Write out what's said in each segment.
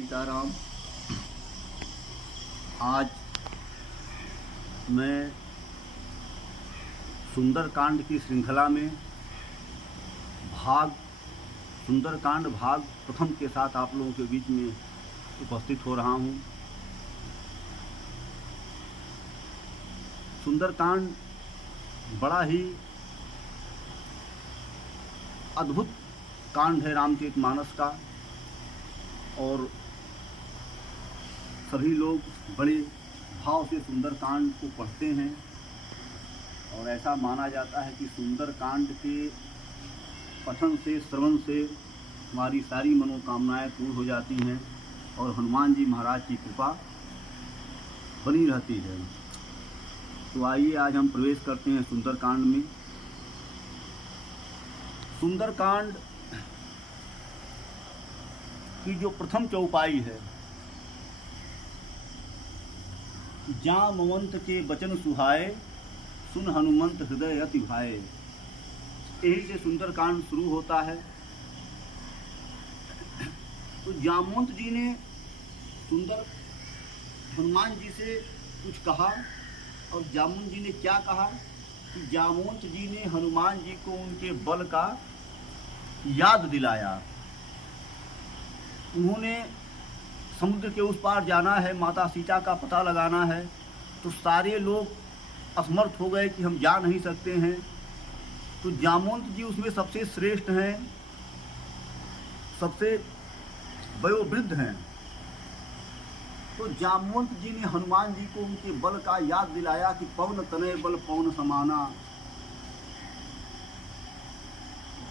सीताराम। आज मैं सुंदरकांड की श्रृंखला में सुंदरकांड भाग प्रथम के साथ आप लोगों के बीच में उपस्थित हो रहा हूँ। सुंदरकांड बड़ा ही अद्भुत कांड है रामचरितमानस का, और सभी लोग बड़े भाव से सुंदरकांड को पढ़ते हैं। और ऐसा माना जाता है कि सुंदरकांड के पठन से, श्रवण से हमारी सारी मनोकामनाएं पूर्ण हो जाती हैं और हनुमान जी महाराज की कृपा बनी रहती है। तो आइए आज हम प्रवेश करते हैं सुंदरकांड में। सुंदरकांड की जो प्रथम चौपाई है, जामवंत के बचन सुहाए, सुन हनुमंत हृदय अति भाए। यही से सुंदरकांड शुरू होता है। तो जामवंत जी ने हनुमान जी से कुछ कहा, और जामवंत जी ने क्या कहा कि जामवंत जी ने हनुमान जी को उनके बल का याद दिलाया। उन्होंने समुद्र के उस पार जाना है, माता सीता का पता लगाना है, तो सारे लोग असमर्थ हो गए कि हम जा नहीं सकते हैं। तो जामवंत जी उसमें सबसे श्रेष्ठ हैं, सबसे वयोवृद्ध हैं। तो जामवंत जी ने हनुमान जी को उनके बल का याद दिलाया कि पवन तनय बल पवन समाना,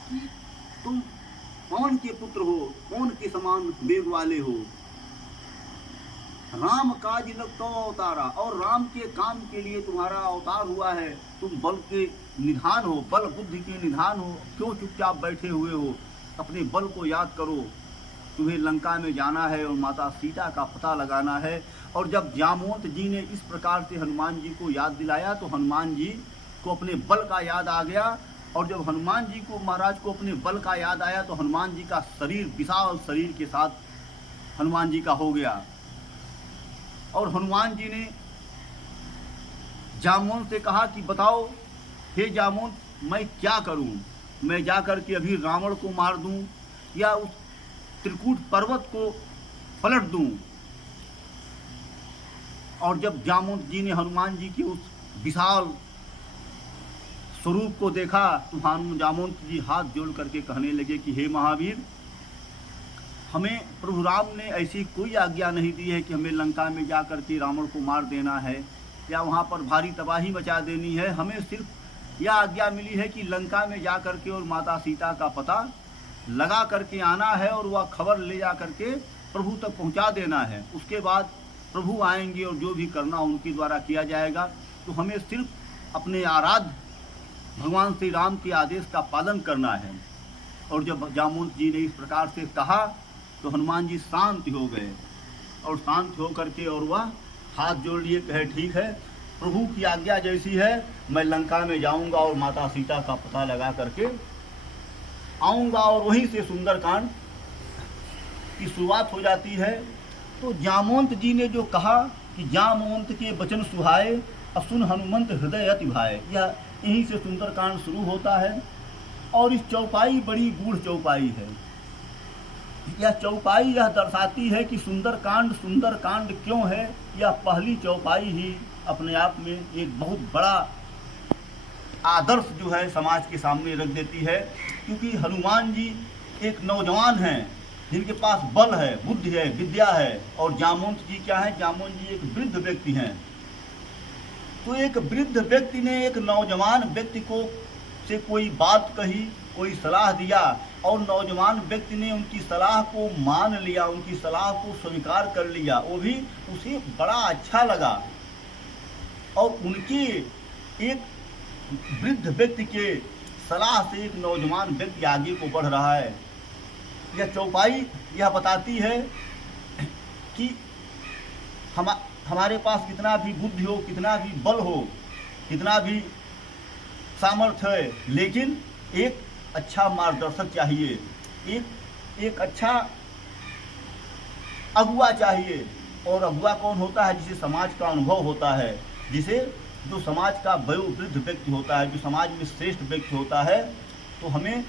कि तुम पवन के पुत्र हो, पवन के समान वेग वाले हो। राम काज लग तो अवतारा, और राम के काम के लिए तुम्हारा अवतार हुआ है। तुम बल के निधान हो, बल बुद्धि के निधान हो, क्यों चुपचाप बैठे हुए हो? अपने बल को याद करो। तुम्हें लंका में जाना है और माता सीता का पता लगाना है। और जब जामवंत जी ने इस प्रकार से हनुमान जी को याद दिलाया, तो हनुमान जी को अपने बल का याद आ गया। और जब हनुमान जी को, महाराज को अपने बल का याद आया, तो हनुमान जी का शरीर, विशाल शरीर के साथ हनुमान जी का हो गया। और हनुमान जी ने जामवंत से कहा कि बताओ हे जामवंत, मैं क्या करूं? मैं जाकर के अभी रावण को मार दूं, या उस त्रिकूट पर्वत को पलट दूं? और जब जामवंत जी ने हनुमान जी के उस विशाल स्वरूप को देखा, तो जामवंत जी हाथ जोड़ करके कहने लगे कि हे महावीर, हमें प्रभु राम ने ऐसी कोई आज्ञा नहीं दी है कि हमें लंका में जा कर के रावण को मार देना है या वहाँ पर भारी तबाही मचा देनी है। हमें सिर्फ यह आज्ञा मिली है कि लंका में जा कर के और माता सीता का पता लगा करके आना है, और वह खबर ले जा करके प्रभु तक पहुँचा देना है। उसके बाद प्रभु आएंगे और जो भी करना उनके द्वारा किया जाएगा। तो हमें सिर्फ अपने आराध्य भगवान श्री राम के आदेश का पालन करना है। और जब जामवंत जी ने इस प्रकार से कहा, तो हनुमान जी शांत हो गए, और शांत हो करके और वह हाथ जोड़ लिए, कहे ठीक है, प्रभु की आज्ञा जैसी है, मैं लंका में जाऊंगा और माता सीता का पता लगा करके आऊंगा। और वहीं से सुंदरकांड की शुरुआत हो जाती है। तो जामवंत जी ने जो कहा कि जामवंत के बचन सुहाए, असुन हनुमंत हृदय अति भाए, यहीं से सुंदरकांड शुरू होता है। और इस चौपाई बड़ी गूढ़ चौपाई है। यह चौपाई यह दर्शाती है कि सुंदरकांड क्यों है। यह पहली चौपाई ही अपने आप में एक बहुत बड़ा आदर्श जो है समाज के सामने रख देती है। क्योंकि हनुमान जी एक नौजवान हैं, जिनके पास बल है, बुद्धि है, विद्या है। और जामवंत जी क्या है? जामवंत जी एक वृद्ध व्यक्ति हैं। तो एक वृद्ध व्यक्ति ने एक नौजवान व्यक्ति को से कोई बात कही, कोई सलाह दिया, और नौजवान व्यक्ति ने उनकी सलाह को मान लिया, उनकी सलाह को स्वीकार कर लिया। वो भी उसे बड़ा अच्छा लगा। और उनके एक वृद्ध व्यक्ति के सलाह से एक नौजवान व्यक्ति आगे को बढ़ रहा है। यह चौपाई यह बताती है कि हमारे पास कितना भी बुद्धि हो, कितना भी बल हो, कितना भी सामर्थ्य है, लेकिन एक अच्छा मार्गदर्शक चाहिए, एक अच्छा अगुआ चाहिए। और अगुआ कौन होता है? जिसे समाज का अनुभव होता है, जिसे जो समाज का वयोवृद्ध व्यक्ति होता है, जो समाज में श्रेष्ठ व्यक्ति होता है। तो हमें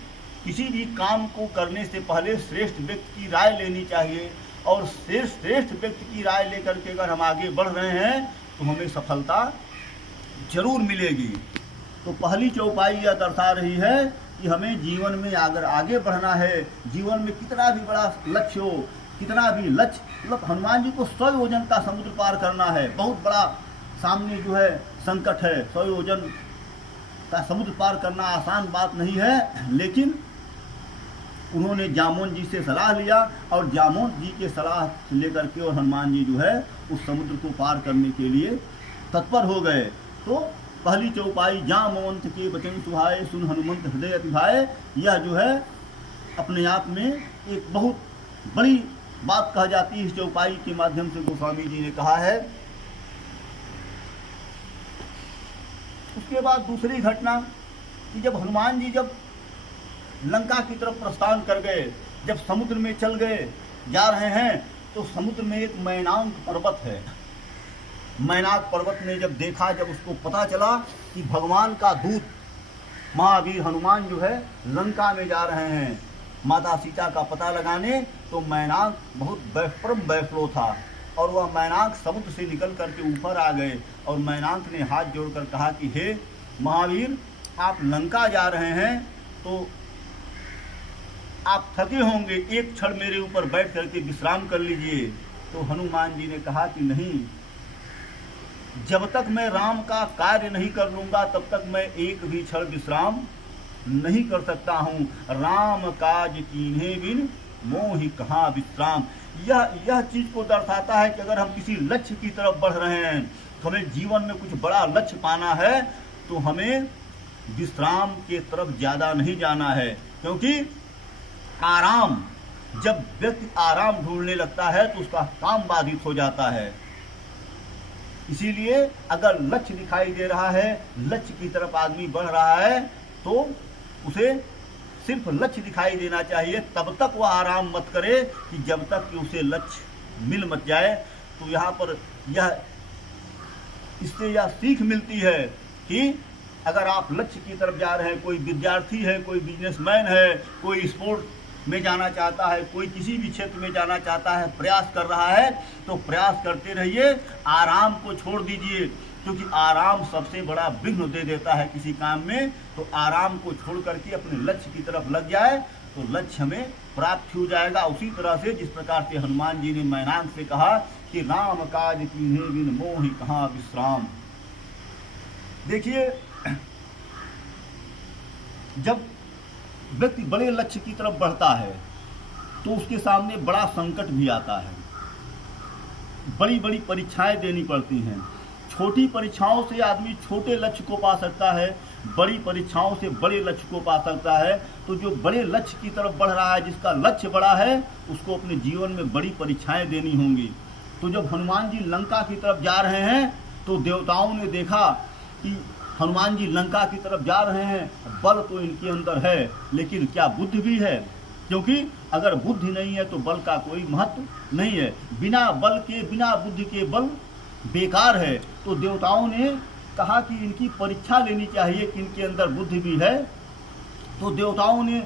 किसी भी काम को करने से पहले श्रेष्ठ व्यक्ति की राय लेनी चाहिए, और श्रेष्ठ व्यक्ति की राय लेकर के अगर हम आगे बढ़ रहे हैं तो हमें सफलता जरूर मिलेगी। तो पहली चौपाई यह दर्शा रही है कि हमें जीवन में अगर आगे बढ़ना है, जीवन में कितना भी बड़ा लक्ष्य हो, कितना भी लक्ष्य, मतलब हनुमान जी को 100 योजन का समुद्र पार करना है, बहुत बड़ा सामने जो है संकट है। 100 योजन का समुद्र पार करना आसान बात नहीं है, लेकिन उन्होंने जामोन जी से सलाह लिया, और जामोन जी के सलाह लेकर के और हनुमान जी जो है उस समुद्र को पार करने के लिए तत्पर हो गए। तो पहली चौपाई जामवंत के वचन सुहाए, सुन हनुमंत हृदय अति भाए, यह जो है अपने आप में एक बहुत बड़ी बात कहा जाती है। इस चौपाई के माध्यम से गोस्वामी जी ने कहा है। उसके बाद दूसरी घटना कि जब हनुमान जी जब लंका की तरफ प्रस्थान कर गए, जब समुद्र में चल गए, जा रहे हैं, तो समुद्र में एक मैनाक पर्वत है। मैनाक पर्वत ने जब देखा, जब उसको पता चला कि भगवान का दूत महावीर हनुमान जो है लंका में जा रहे हैं माता सीता का पता लगाने, तो मैनाक बहुत परम वैष्णव था, और वह मैनाक समुद्र से निकल करके ऊपर आ गए, और मैनाक ने हाथ जोड़कर कहा कि हे महावीर, आप लंका जा रहे हैं तो आप थके होंगे, एक क्षण मेरे ऊपर बैठ करके विश्राम कर लीजिए। तो हनुमान जी ने कहा कि नहीं, जब तक मैं राम का कार्य नहीं कर लूँगा तब तक मैं एक भी क्षण विश्राम नहीं कर सकता हूँ। राम काज कीन्हे बिन मोहि कहाँ विश्राम। यह चीज़ को दर्शाता है कि अगर हम किसी लक्ष्य की तरफ बढ़ रहे हैं, तो हमें जीवन में कुछ बड़ा लक्ष्य पाना है, तो हमें विश्राम के तरफ ज़्यादा नहीं जाना है। क्योंकि आराम, जब व्यक्ति आराम ढूंढने लगता है तो उसका काम बाधित हो जाता है। इसीलिए अगर लक्ष्य दिखाई दे रहा है, लक्ष्य की तरफ आदमी बढ़ रहा है, तो उसे सिर्फ लक्ष्य दिखाई देना चाहिए, तब तक वह आराम मत करे कि जब तक कि उसे लक्ष्य मिल मत जाए। तो यहाँ पर इससे यह सीख मिलती है कि अगर आप लक्ष्य की तरफ जा रहे हैं, कोई विद्यार्थी है, कोई बिजनेसमैन है, कोई स्पोर्ट में जाना चाहता है, कोई किसी भी क्षेत्र में जाना चाहता है, प्रयास कर रहा है, तो प्रयास करते रहिए, आराम को छोड़ दीजिए, क्योंकि आराम सबसे बड़ा विघ्न दे देता है किसी काम में। तो आराम को छोड़ करके अपने लक्ष्य की तरफ लग जाए तो लक्ष्य हमें प्राप्त हो जाएगा। उसी तरह से जिस प्रकार से हनुमान जी ने मैनाक से कहा कि राम काज कीन्हे बिन मोहि कहाँ विश्राम। देखिए, जब व्यक्ति बड़े लक्ष्य की तरफ बढ़ता है तो उसके सामने बड़ा संकट भी आता है, बड़ी बड़ी परीक्षाएं देनी पड़ती हैं। छोटी परीक्षाओं से आदमी छोटे लक्ष्य को पा सकता है, बड़ी परीक्षाओं से बड़े लक्ष्य को पा सकता है। तो जो बड़े लक्ष्य की तरफ बढ़ रहा है, जिसका लक्ष्य बड़ा है, उसको अपने जीवन में बड़ी परीक्षाएं देनी होंगी। तो जब हनुमान जी लंका की तरफ जा रहे हैं तो देवताओं ने देखा कि हनुमान जी लंका की तरफ जा रहे हैं, बल तो इनके अंदर है, लेकिन क्या बुद्धि भी है? क्योंकि अगर बुद्धि नहीं है तो बल का कोई महत्व नहीं है। बिना बल के, बिना बुद्धि के बल बेकार है। तो देवताओं ने कहा कि इनकी परीक्षा लेनी चाहिए कि इनके अंदर बुद्धि भी है। तो देवताओं ने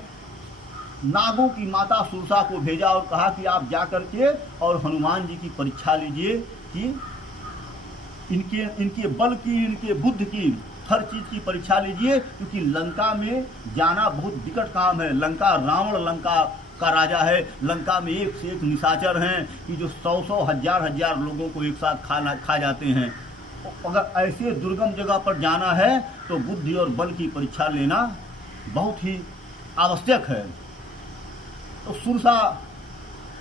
नागों की माता सुरसा को भेजा और कहा कि आप जा करके और हनुमान जी की परीक्षा लीजिए कि इनके बल की, इनके बुद्धि की, हर चीज़ की परीक्षा लीजिए, क्योंकि लंका में जाना बहुत विकट काम है। लंका, रावण लंका का राजा है। लंका में एक से एक निशाचर हैं कि जो 100 हजार लोगों को एक साथ खा जाते हैं। अगर ऐसे दुर्गम जगह पर जाना है तो बुद्धि और बल की परीक्षा लेना बहुत ही आवश्यक है। तो सुरसा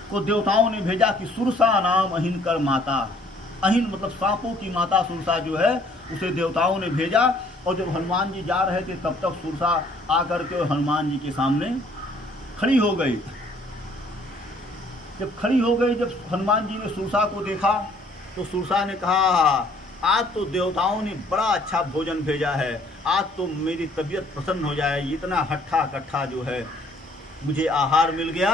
को देवताओं ने भेजा कि सुरसा नाम अहिन कर माता। अहिन मतलब सांपों की माता सुरसा जो है, उसे देवताओं ने भेजा। और जब हनुमान जी जा रहे थे तब तक सुरसा आकर के हनुमान जी के सामने खड़ी हो गई। जब खड़ी हो गई, जब हनुमान जी ने सुरसा को देखा तो सुरसा ने कहा, आज तो देवताओं ने बड़ा अच्छा भोजन भेजा है, आज तो मेरी तबीयत प्रसन्न हो जाए, इतना हट्ठा कट्ठा जो है मुझे आहार मिल गया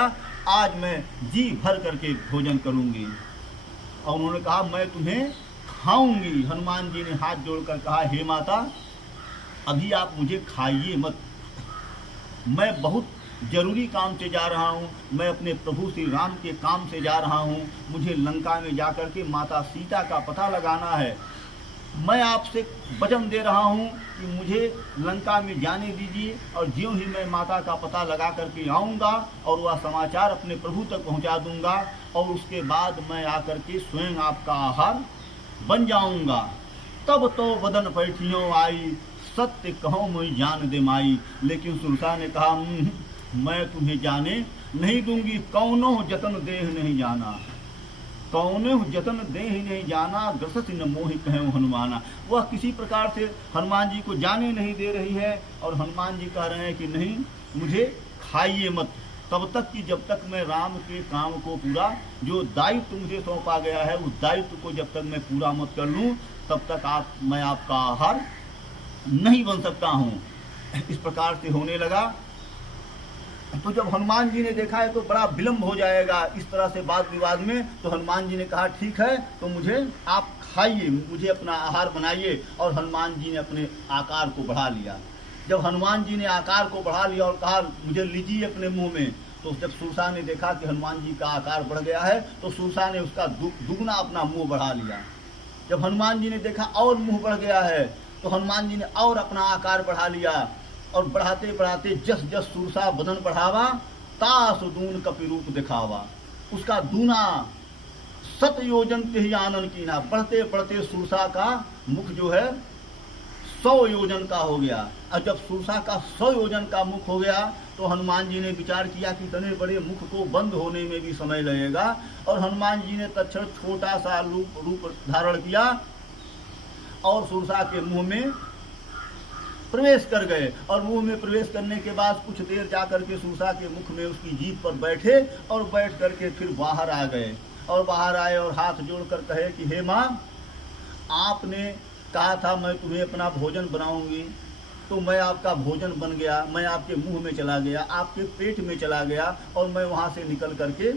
आज मैं जी भर करके भोजन करूंगी। और उन्होंने कहा मैं तुम्हें खाऊंगी। हनुमान जी ने हाथ जोड़कर कहा हे माता, अभी आप मुझे खाइए मत, मैं बहुत जरूरी काम से जा रहा हूँ, मैं अपने प्रभु श्री राम के काम से जा रहा हूँ, मुझे लंका में जाकर के माता सीता का पता लगाना है। मैं आपसे वचन दे रहा हूँ कि मुझे लंका में जाने दीजिए, और ज्यों ही मैं माता का पता लगा करके आऊँगा और वह समाचार अपने प्रभु तक पहुँचा दूँगा, और उसके बाद मैं आकर के स्वयं आपका आहार बन जाऊँगा। तब तो वदन पैठियों आई, सत्य कहो मुझे जान दे माई। लेकिन सुरसा ने कहा मैं तुम्हें जाने नहीं दूंगी, कौनो जतन देह नहीं जाना, कौनो जतन देह नहीं जाना, ग्रसत न मोहि कहें हनुमाना। वह किसी प्रकार से हनुमान जी को जाने नहीं दे रही है, और हनुमान जी कह रहे हैं कि नहीं, मुझे खाइए मत तब तक कि जब तक मैं राम के काम को पूरा, जो दायित्व मुझे सौंपा गया है उस दायित्व को जब तक मैं पूरा मत कर लूँ तब तक मैं आपका आहार नहीं बन सकता हूँ। इस प्रकार से होने लगा। तो जब हनुमान जी ने देखा है तो बड़ा विलम्ब हो जाएगा इस तरह से वाद विवाद में, तो हनुमान जी ने कहा ठीक है, तो मुझे आप खाइए, मुझे अपना आहार बनाइए। और हनुमान जी ने अपने आकार को बढ़ा लिया। जब हनुमान जी ने आकार को बढ़ा लिया और कहा मुझे लीजिए अपने मुंह में, तो जब सुरसा ने देखा कि हनुमान जी का आकार बढ़ गया है, तो सुरसा ने उसका दुगना अपना मुंह बढ़ा लिया। जब हनुमान जी ने देखा और मुंह बढ़ गया है, तो हनुमान जी ने और अपना आकार बढ़ा लिया। और बढ़ाते बढ़ाते जस जस सुरसा बदन बढ़ावा, तास दून कपि रूप दिखावा। उसका दूना 7 योजन के ही आनंद कीना। बढ़ते बढ़ते सुरसा का मुख जो है 100 योजन का हो गया। और जब सुरसा का 100 योजन का मुख हो गया, तो हनुमान जी ने विचार किया कि इतने बड़े मुख को बंद होने में भी समय लगेगा। और हनुमान जी ने तत्क्षण छोटा सा रूप धारण किया और सुरसा के मुंह में प्रवेश कर गए। और मुंह में प्रवेश करने के बाद कुछ देर जाकर के सुरसा के मुख में उसकी जीभ पर बैठे, और बैठ करके फिर बाहर आ गए। और बाहर आए और हाथ जोड़कर कहे कि हे माँ, आपने कहा था मैं तुम्हें अपना भोजन बनाऊंगी, तो मैं आपका भोजन बन गया, मैं आपके मुंह में चला गया, आपके पेट में चला गया, और मैं वहाँ से निकल करके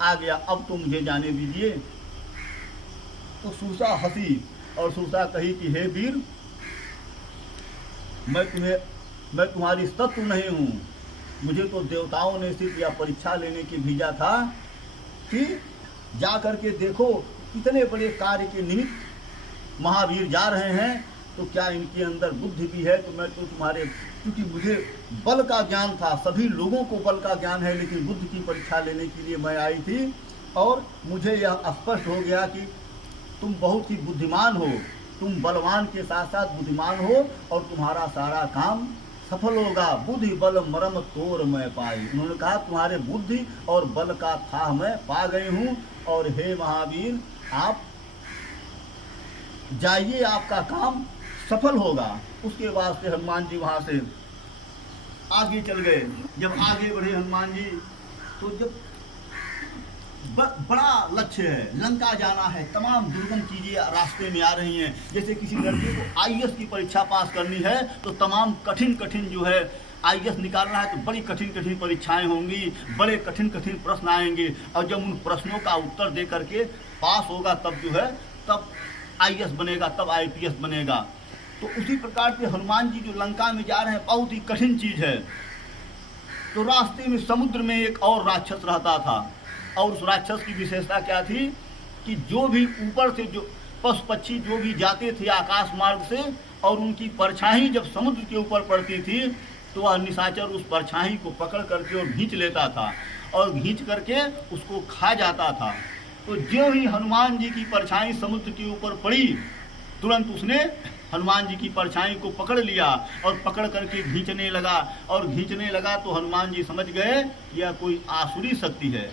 आ गया, अब तो मुझे जाने दीजिए। तो सुरसा हंसी और सुरसा कही कि हे वीर, मैं तुम्हारी शत्रु नहीं हूँ, मुझे तो देवताओं ने सिर्फ यह परीक्षा लेने की भेजा था कि जा करके देखो इतने बड़े कार्य के निमित्त महावीर जा रहे हैं, तो क्या इनके अंदर बुद्धि भी है। तो मैं तो तुम्हारे, क्योंकि मुझे बल का ज्ञान था, सभी लोगों को बल का ज्ञान है, लेकिन बुद्धि की परीक्षा लेने के लिए मैं आई थी। और मुझे यह स्पष्ट हो गया कि तुम बहुत ही बुद्धिमान हो, तुम बलवान के साथ साथ बुद्धिमान हो, और तुम्हारा सारा काम सफल होगा। बुद्धि बल मरम तोर मैं पाई। उन्होंने कहा तुम्हारे बुद्धि और बल का था मैं पा गई हूँ, और हे महावीर आप जाइए, आपका काम सफल होगा। उसके बाद से हनुमान जी वहाँ से आगे चल गए। जब आगे बढ़े हनुमान जी, तो जब बड़ा लक्ष्य है, लंका जाना है, तमाम दुर्गम चीजें रास्ते में आ रही हैं। जैसे किसी लड़के को आईएएस की परीक्षा पास करनी है, तो तमाम कठिन कठिन जो है आईएएस निकालना है, तो बड़ी कठिन कठिन परीक्षाएं होंगी, बड़े कठिन कठिन प्रश्न आएंगे, और जब उन प्रश्नों का उत्तर दे करके पास होगा तब जो है, तब आईएएस बनेगा, तब आईपीएस बनेगा। तो उसी प्रकार से हनुमान जी जो लंका में जा रहे हैं, बहुत ही कठिन चीज है। तो रास्ते में समुद्र में एक और राक्षस रहता था, और उस राक्षस की विशेषता क्या थी कि जो भी ऊपर से जो पशु पक्षी जो भी जाते थे आकाश मार्ग से, और उनकी परछाई जब समुद्र के ऊपर पड़ती थी, तो वह निशाचर उस परछाई को पकड़ करके और खींच लेता था, और खींच करके उसको खा जाता था। तो ज्यों ही हनुमान जी की परछाई समुद्र के ऊपर पड़ी, तुरंत उसने हनुमान जी की परछाई को पकड़ लिया और पकड़ करके खींचने लगा। और खींचने लगा तो हनुमान जी समझ गए यह कोई आसुरी शक्ति है।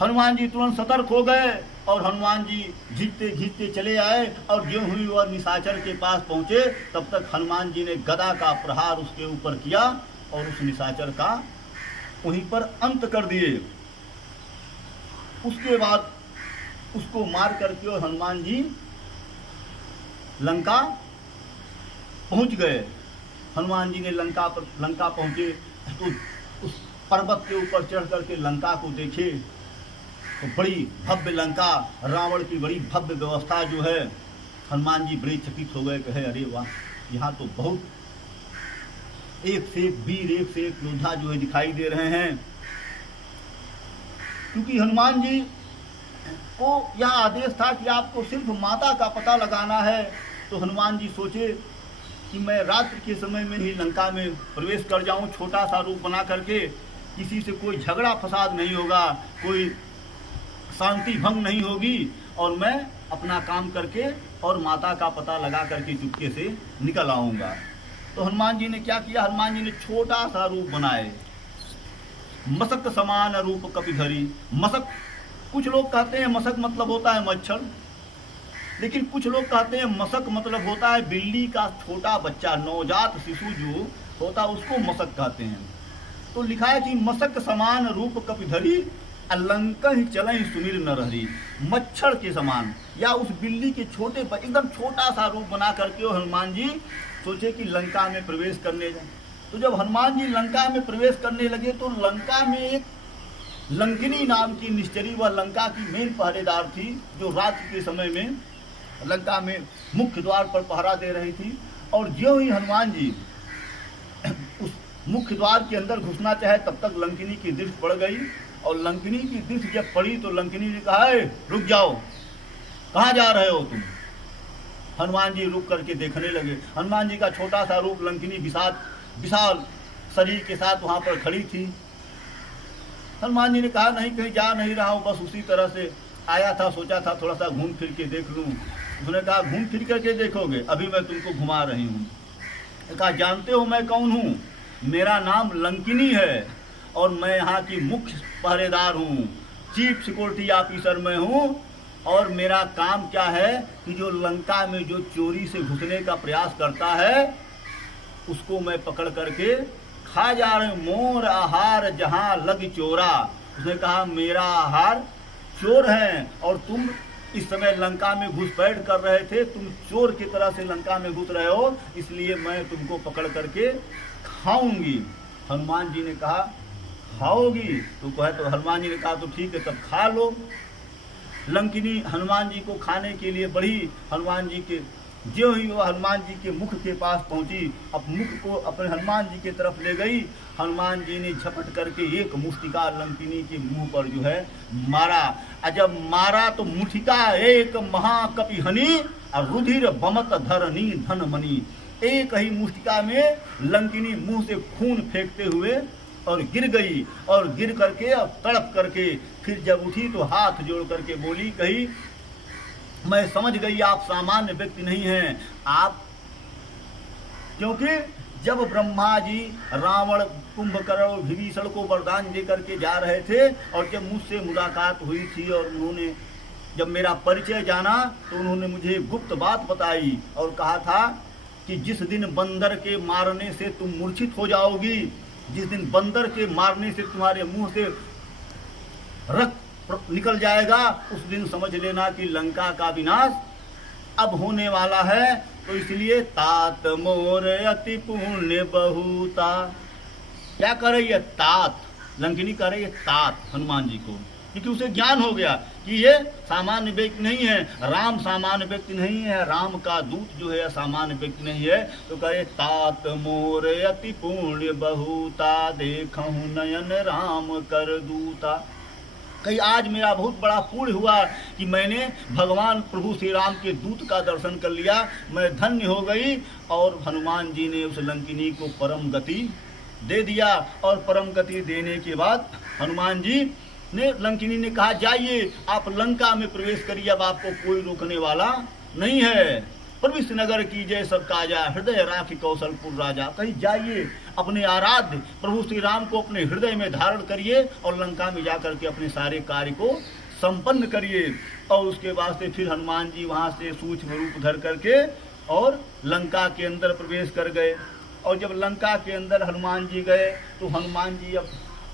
हनुमान जी तुरंत सतर्क हो गए, और हनुमान जी खींचते खींचते चले आए, और ज्यों हुई वह निशाचर के पास पहुँचे, तब तक हनुमान जी ने गदा का प्रहार उसके ऊपर किया, और उस निशाचर का वहीं पर अंत कर दिए। उसके बाद उसको मार करके और हनुमान जी लंका पहुंच गए। हनुमान जी ने लंका पहुंचे, तो उस पर्वत के ऊपर चढ़ करके लंका को देखे तो बड़ी भव्य लंका, रावण की बड़ी भव्य व्यवस्था जो है, हनुमान जी बड़े चकित हो गए, कहे अरे वाह, यहाँ तो बहुत एक से एक वीर, एक से एक योद्धा जो है दिखाई दे रहे हैं। क्योंकि हनुमान जी को यह आदेश था कि आपको सिर्फ माता का पता लगाना है, तो हनुमान जी सोचे कि मैं रात्रि के समय में ही लंका में प्रवेश कर जाऊं, छोटा सा रूप बना करके, किसी से कोई झगड़ा फसाद नहीं होगा, कोई शांति भंग नहीं होगी, और मैं अपना काम करके और माता का पता लगा करके चुपके से निकल आऊँगा। तो हनुमान जी ने क्या किया, हनुमान जी ने छोटा सा रूप बनाए, मशक समान रूप कपिधरी। मशक, कुछ लोग कहते हैं मशक मतलब होता है मच्छर, लेकिन कुछ लोग कहते हैं मशक मतलब होता है बिल्ली का छोटा बच्चा, नवजात शिशु जो होता है उसको मशक कहते हैं। तो लिखा है कि मशक समान रूप कपिधरी, अलंकहि चलहि सुमिर नरहरि। मच्छर के समान या उस बिल्ली के छोटे एकदम छोटा सा रूप बना करके हनुमान जी सोचे कि लंका में प्रवेश करने जाए। तो जब हनुमान जी लंका में प्रवेश करने लगे तो लंका में एक लंकिनी नाम की निश्चरी, वह लंका की मेन पहरेदार थी, जो रात्रि के समय में लंका में मुख्य द्वार पर पहरा दे रही थी। और ज्यों ही हनुमान जी उस मुख्य द्वार के अंदर घुसना चाहे तब तक लंकिनी की दृष्टि पड़ गई, और लंकिनी की दृष्टि जब पड़ी तो लंकिनी ने कहा, रुक जाओ, कहाँ जा रहे हो तुम। हनुमान जी रुक करके देखने लगे। हनुमान जी का छोटा सा रूप लंकिनी विशाल शरीर के साथ वहाँ पर खड़ी थी। हनुमान जी ने कहा, नहीं कहीं जा नहीं रहा हूँ, बस उसी तरह से आया था, सोचा था थोड़ा सा घूम फिर के देख लूँ। उसने कहा, घूम फिर करके देखोगे, अभी मैं तुमको घुमा रही हूँ। कहा, जानते हो मैं कौन हूँ? मेरा नाम लंकिनी है और मैं यहाँ की मुख्य पहरेदार हूँ, चीफ सिक्योरिटी ऑफिसर मैं हूँ। और मेरा काम क्या है कि जो लंका में जो चोरी से घुसने का प्रयास करता है उसको मैं पकड़ करके खा जा रही हूँ। मोर आहार जहाँ लग चोरा। उसने कहा, मेरा आहार चोर है और तुम इस समय लंका में घुसपैठ कर रहे थे, तुम चोर की तरह से लंका में घुस रहे हो, इसलिए मैं तुमको पकड़ करके खाऊंगी। हनुमान जी ने कहा, खाओगी? तो कहे तो हनुमान जी ने कहा, तो ठीक है, तब खा लो। लंकिनी हनुमान जी को खाने के लिए बढ़ी। हनुमान जी के जो ही वो हनुमान जी के मुख के पास पहुंची, अब मुख को अपने हनुमान जी की तरफ ले गई। हनुमान जी ने झपट करके एक मुष्टिका लंकिनी के मुंह पर जो है मारा। और जब मारा तो मुठिका एक महाकपिहनी और रुधिर बमत धरनी धनमणि। एक ही मुष्टिका में लंकिनी मुंह से खून फेंकते हुए और गिर गई, और गिर करके और तड़प करके फिर जब उठी तो हाथ जोड़ करके बोली, कही, मैं समझ गई आप सामान्य व्यक्ति नहीं हैं। आप, क्योंकि जब ब्रह्मा जी रावण, कुंभकर्ण और विभीषण को वरदान दे करके जा रहे थे और जब मुझसे मुलाकात हुई थी और उन्होंने जब मेरा परिचय जाना तो उन्होंने मुझे गुप्त बात बताई और कहा था कि जिस दिन बंदर के मारने से तुम मूर्छित हो जाओगी, जिस दिन बंदर के मारने से तुम्हारे मुंह से रक्त निकल जाएगा, उस दिन समझ लेना कि लंका का विनाश अब होने वाला है। तो इसलिए तात मोर अति पुण्य बहुता। क्या कर रही है? तात। लंकिनी कर रही है तात हनुमान जी को, क्योंकि उसे ज्ञान हो गया कि ये सामान्य व्यक्ति नहीं है, राम सामान्य व्यक्ति नहीं है, राम का दूत जो है सामान्य व्यक्ति नहीं है। तो कहे, तात मोर अति पुण्य बहुता, देखहु नयन राम कर दूता। कहीं आज मेरा बहुत बड़ा पुण्य हुआ कि मैंने भगवान प्रभु श्री राम के दूत का दर्शन कर लिया, मैं धन्य हो गई। और हनुमान जी ने उस लंकिनी को परम गति दे दिया। और परम गति देने के बाद हनुमान जी ने, लंकिनी ने कहा, जाइए आप लंका में प्रवेश करिए, अब आपको कोई रोकने वाला नहीं है। प्रविष्ट नगर की जय सब काजा, हृदय राखी कौशलपुर राजा। कहीं जाइए, अपने आराध्य प्रभु श्री राम को अपने हृदय में धारण करिए और लंका में जाकर के अपने सारे कार्य को संपन्न करिए। और उसके बाद से फिर हनुमान जी वहाँ से सूक्ष्म रूप धर करके और लंका के अंदर प्रवेश कर गए। और जब लंका के अंदर हनुमान जी गए तो हनुमान जी अब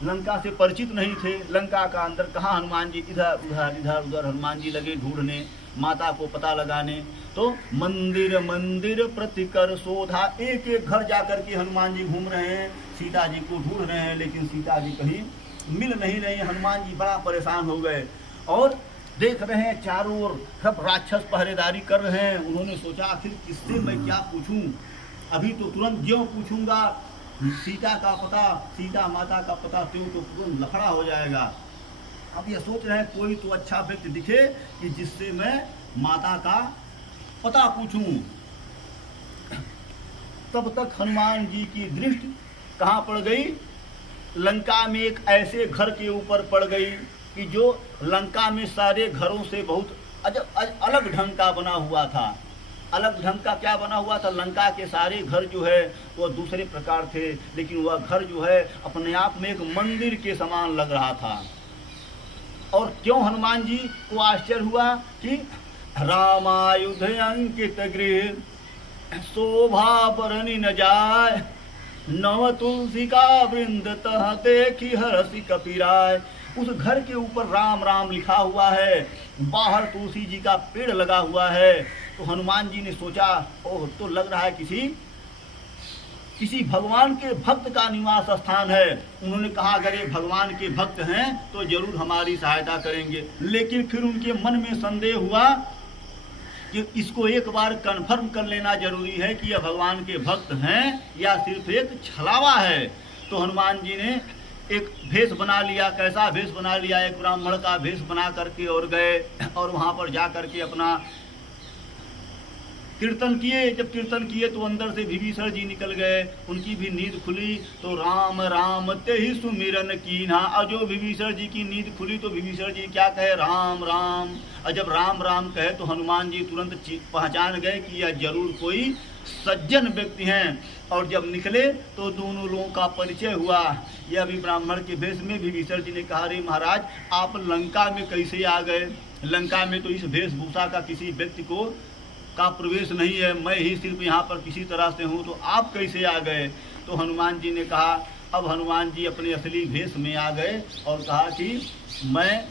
लंका से परिचित नहीं थे। लंका का अंदर कहाँ हनुमान जी, इधर उधर हनुमान जी लगे ढूंढने, माता को पता लगाने। तो मंदिर मंदिर प्रतिकर शोधा, एक एक घर जाकर के हनुमान जी घूम रहे हैं, सीता जी को ढूंढ रहे हैं, लेकिन सीता जी कहीं मिल नहीं रही। हनुमान जी बड़ा परेशान हो गए और देख रहे हैं चारों ओर सब राक्षस पहरेदारी कर रहे हैं। उन्होंने सोचा आखिर किससे मैं क्या पूछूं, अभी तो तुरंत ज्यों पूछूंगा सीता का पता, सीता माता का पता, त्यों तो तुरंत लफड़ा हो जाएगा। अब ये सोच रहे हैं कोई तो अच्छा व्यक्ति दिखे कि जिससे मैं माता का पता पूछूं। तब तक हनुमान जी की दृष्टि कहाँ पड़ गई? लंका में एक ऐसे घर के ऊपर पड़ गई कि जो लंका में सारे घरों से बहुत अलग ढंग का बना हुआ था। अलग ढंग का क्या बना हुआ था? लंका के सारे घर जो है वो दूसरे प्रकार थे, लेकिन वह घर जो है अपने आप में एक मंदिर के समान लग रहा था। और क्यों हनुमान जी को आश्चर्य हुआ कि रामायुध अंकित गृह शोभा बरनी न जाय, नव तुलसी का वृंद तह देखी हरसी कपिराय। उस घर के ऊपर राम राम लिखा हुआ है, बाहर तुलसी जी का पेड़ लगा हुआ है। तो हनुमान जी ने सोचा ओह, तो लग रहा है किसी भगवान के भक्त का निवास स्थान है। उन्होंने कहा अगर ये भगवान के भक्त हैं तो जरूर हमारी सहायता करेंगे। लेकिन फिर उनके मन में संदेह हुआ कि इसको एक बार कन्फर्म कर लेना जरूरी है कि यह भगवान के भक्त हैं या सिर्फ एक छलावा है। तो हनुमान जी ने एक भेष बना लिया। कैसा भेष बना लिया? एक ब्राह्मण का भेष बना करके और गए और वहाँ पर जा करके अपना कीर्तन किए। जब कीर्तन किए तो अंदर से विभीषण जी निकल गए, उनकी भी नींद खुली। तो राम राम ते ही सुमिरन कीन्हा। और जो विभीषण जी की नींद खुली तो विभीषण जी क्या कहे? राम राम। और जब राम राम कहे तो हनुमान जी तुरंत पहचान गए कि यह जरूर कोई सज्जन व्यक्ति हैं। और जब निकले तो दोनों लोगों का परिचय हुआ। यह भी ब्राह्मण के भेष में। विभीषण जी ने कहा अरे महाराज, आप लंका में कैसे आ गए? लंका में तो इस वेशभूषा का किसी व्यक्ति का प्रवेश नहीं है, मैं ही सिर्फ यहाँ पर किसी तरह से हूँ, तो आप कैसे आ गए? तो हनुमान जी ने कहा, अब हनुमान जी अपने असली भेष में आ गए और कहा कि मैं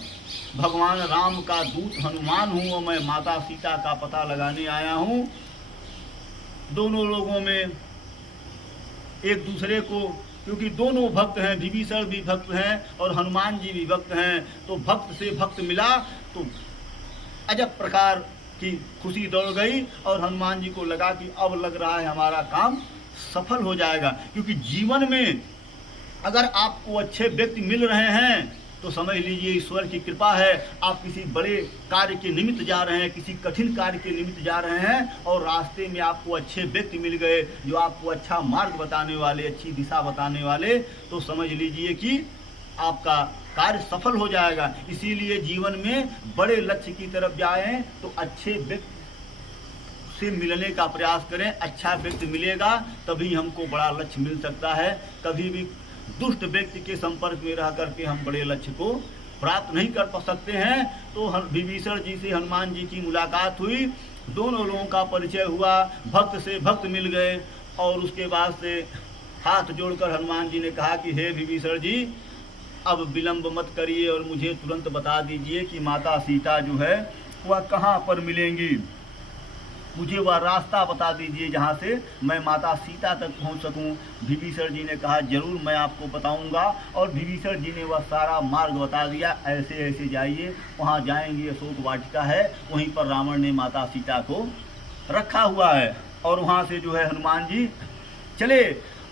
भगवान राम का दूत हनुमान हूँ और मैं माता सीता का पता लगाने आया हूँ। दोनों लोगों में एक दूसरे को, क्योंकि दोनों भक्त हैं, विभीषण भी भक्त हैं और हनुमान जी भी भक्त हैं, तो भक्त से भक्त मिला तो अजब प्रकार की खुशी दौड़ गई। और हनुमान जी को लगा कि अब लग रहा है हमारा काम सफल हो जाएगा। क्योंकि जीवन में अगर आपको अच्छे व्यक्ति मिल रहे हैं तो समझ लीजिए ईश्वर की कृपा है। आप किसी बड़े कार्य के निमित्त जा रहे हैं, किसी कठिन कार्य के निमित्त जा रहे हैं और रास्ते में आपको अच्छे व्यक्ति मिल गए जो आपको अच्छा मार्ग बताने वाले, अच्छी दिशा बताने वाले, तो समझ लीजिए कि आपका कार्य सफल हो जाएगा। इसीलिए जीवन में बड़े लक्ष्य की तरफ जाएं तो अच्छे व्यक्ति से मिलने का प्रयास करें। अच्छा व्यक्ति मिलेगा तभी हमको बड़ा लक्ष्य मिल सकता है। कभी भी दुष्ट व्यक्ति के संपर्क में रह करके हम बड़े लक्ष्य को प्राप्त नहीं कर सकते हैं। तो विभीषण जी से हनुमान जी की मुलाकात हुई, दोनों लोगों का परिचय हुआ, भक्त से भक्त मिल गए। और उसके बाद से हाथ जोड़कर हनुमान जी ने कहा कि हे विभीषण जी, अब विलंब मत करिए और मुझे तुरंत बता दीजिए कि माता सीता जो है वह कहाँ पर मिलेंगी। मुझे वह रास्ता बता दीजिए जहाँ से मैं माता सीता तक पहुँच सकूँ। विभीषण जी ने कहा जरूर मैं आपको बताऊँगा। और विभीषण जी ने वह सारा मार्ग बता दिया, ऐसे ऐसे जाइए, वहाँ जाएंगे, अशोक वाटिका है, वहीं पर रावण ने माता सीता को रखा हुआ है। और वहाँ से जो है हनुमान जी चले।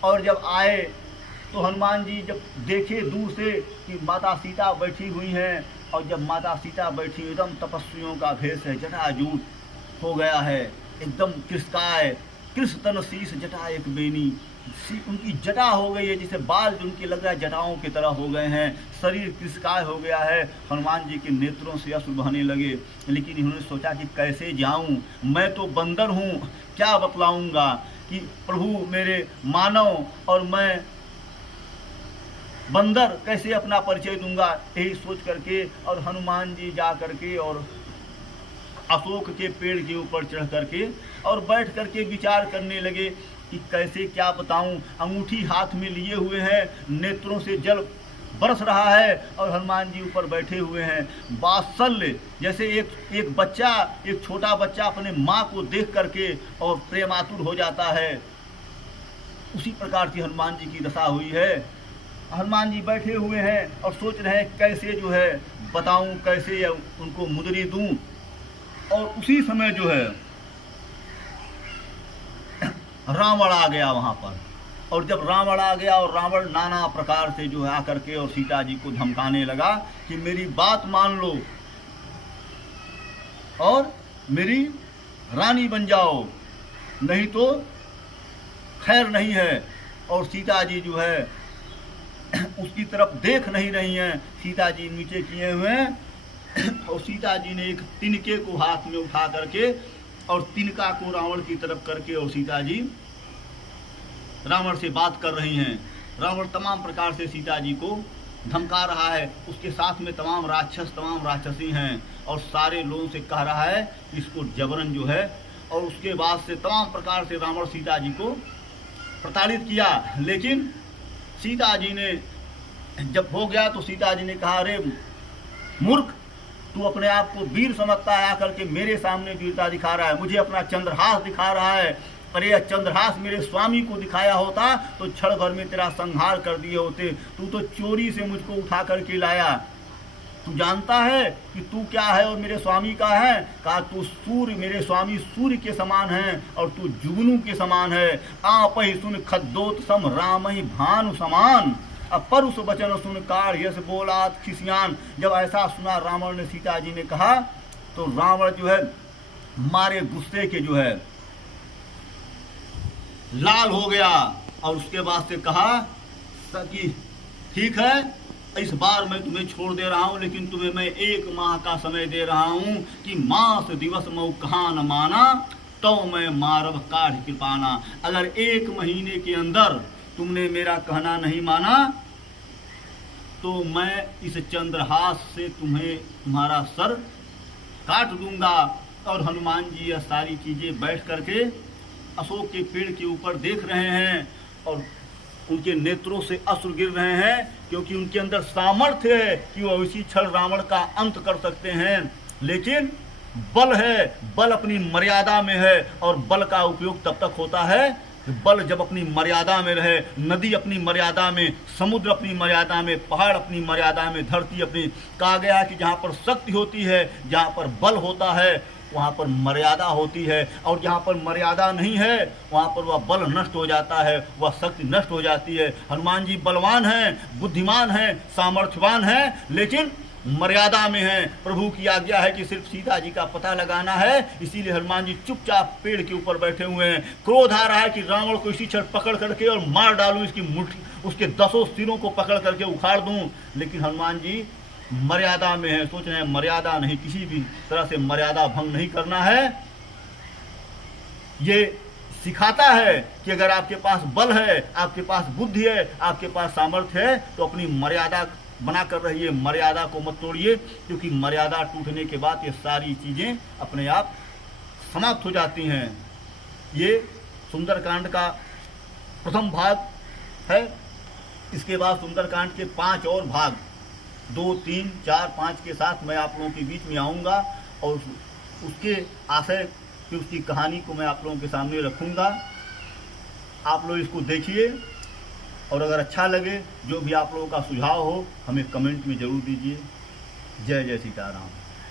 और जब आए तो हनुमान जी जब देखे दूर से कि माता सीता बैठी हुई हैं, और जब माता सीता बैठी एकदम तपस्वियों का भेष है, जटाजूट हो गया है, एकदम कृष्काय, कृष्ण तन शीश जटा एक बेनी, उनकी जटा हो गई है, जिसे बाल जो उनके लग रहा है जटाओं की तरह हो गए हैं, शरीर कृष्काय हो गया है। हनुमान जी के नेत्रों से अश्रु बहने लगे। लेकिन इन्होंने सोचा कि कैसे जाऊं, मैं तो बंदर हूं, क्या बतलाऊंगा कि प्रभु मेरे मानव और मैं बंदर कैसे अपना परिचय दूंगा। यही सोच करके और हनुमान जी जा करके और अशोक के पेड़ के ऊपर चढ़ करके और बैठ करके विचार करने लगे कि कैसे क्या बताऊं। अंगूठी हाथ में लिए हुए हैं, नेत्रों से जल बरस रहा है और हनुमान जी ऊपर बैठे हुए हैं। वात्सल्य जैसे एक बच्चा, एक छोटा बच्चा अपने माँ को देख करके और प्रेमातुर हो जाता है, उसी प्रकार से हनुमान जी की दशा हुई है। हनुमान जी बैठे हुए हैं और सोच रहे हैं कैसे जो है बताऊं, कैसे उनको मुद्री दूं। और उसी समय जो है रावण आ गया वहां पर। और जब रावण आ गया और रावण नाना प्रकार से जो है आकर के और सीता जी को धमकाने लगा कि मेरी बात मान लो और मेरी रानी बन जाओ, नहीं तो खैर नहीं है। और सीता जी जो है उसकी तरफ देख नहीं रही हैं। सीता जी नीचे किए हुए हैं और सीता जी ने एक तिनके को हाथ में उठा करके और तिनका को रावण की तरफ करके और सीता जी रावण से बात कर रही हैं। रावण तमाम प्रकार से सीता जी को धमका रहा है। उसके साथ में तमाम राक्षस, तमाम राक्षसी हैं और सारे लोगों से कह रहा है कि इसको जबरन जो है। और उसके बाद से तमाम प्रकार से रावण सीता जी को प्रताड़ित किया। लेकिन सीता जी ने जब हो गया तो सीता जी ने कहा, अरे मूर्ख, तू अपने आप को वीर समझता है, आकर के मेरे सामने वीरता दिखा रहा है, मुझे अपना चंद्रहास दिखा रहा है। अरे यह चंद्रहास मेरे स्वामी को दिखाया होता तो क्षण भर में तेरा संहार कर दिए होते। तू तो चोरी से मुझको उठा करके लाया। तू जानता है कि तू क्या है और मेरे स्वामी का है? कहा, तू सूर्य, मेरे स्वामी सूर्य के समान है और तू जुगनू के समान है। आप ही सुन खद्दोत सम राम ही भानु समान, अब परुष वचन सुन काढ़ यस बोलात खिसियान। जब ऐसा सुना रावण ने, सीता जी ने कहा, तो रावण जो है मारे गुस्से के जो है लाल हो गया। और उसके बाद से कहा कि ठीक है, इस बार मैं तुम्हें छोड़ दे रहा हूं, लेकिन तुम्हें मैं 1 माह का समय दे रहा हूं कि मास दिवस मऊ कहा न माना तो मैं मारव काढ़ कृपाना। अगर 1 महीने के अंदर तुमने मेरा कहना नहीं माना तो मैं इस चंद्रहास से तुम्हारा सर काट दूंगा। और हनुमान जी यह सारी चीजें बैठ करके अशोक के पेड़ के ऊपर देख रहे हैं और उनके नेत्रों से अश्रु गिर रहे हैं, क्योंकि उनके अंदर सामर्थ्य है कि वह इसी क्षण रावण का अंत कर सकते हैं। लेकिन बल है, बल अपनी मर्यादा में है और बल का उपयोग तब तक होता है कि बल जब अपनी मर्यादा में रहे। नदी अपनी मर्यादा में, समुद्र अपनी मर्यादा में, पहाड़ अपनी मर्यादा में, धरती अपनी। कहा गया है कि जहाँ पर शक्ति होती है, जहाँ पर बल होता है, वहाँ पर मर्यादा होती है। और जहाँ पर मर्यादा नहीं है वहाँ पर वह बल नष्ट हो जाता है, वह शक्ति नष्ट हो जाती है। हनुमान जी बलवान हैं, बुद्धिमान हैं, सामर्थ्यवान हैं, लेकिन मर्यादा में हैं। प्रभु की आज्ञा है कि सिर्फ सीता जी का पता लगाना है, इसीलिए हनुमान जी चुपचाप पेड़ के ऊपर बैठे हुए हैं। क्रोध आ रहा है कि रावण को इसी क्षण पकड़ करके और मार डालूं, इसकी मुट्ठी, उसके 10 सिरों को पकड़ करके उखाड़ दूं। लेकिन हनुमान जी मर्यादा में है, सोच रहे हैं मर्यादा नहीं, किसी भी तरह से मर्यादा भंग नहीं करना है। ये सिखाता है कि अगर आपके पास बल है, आपके पास बुद्धि है, आपके पास सामर्थ्य है, तो अपनी मर्यादा बना कर रहिए, मर्यादा को मत तोड़िए, क्योंकि मर्यादा टूटने के बाद ये सारी चीजें अपने आप समाप्त हो जाती हैं। ये सुंदरकांड का प्रथम भाग है। इसके बाद सुंदरकांड के 5 और भाग 2, 3, 4, 5 के साथ मैं आप लोगों के बीच में आऊँगा और उसके आशय की, उसकी कहानी को मैं आप लोगों के सामने रखूँगा। आप लोग इसको देखिए और अगर अच्छा लगे, जो भी आप लोगों का सुझाव हो, हमें कमेंट में ज़रूर दीजिए। जय जय सीताराम।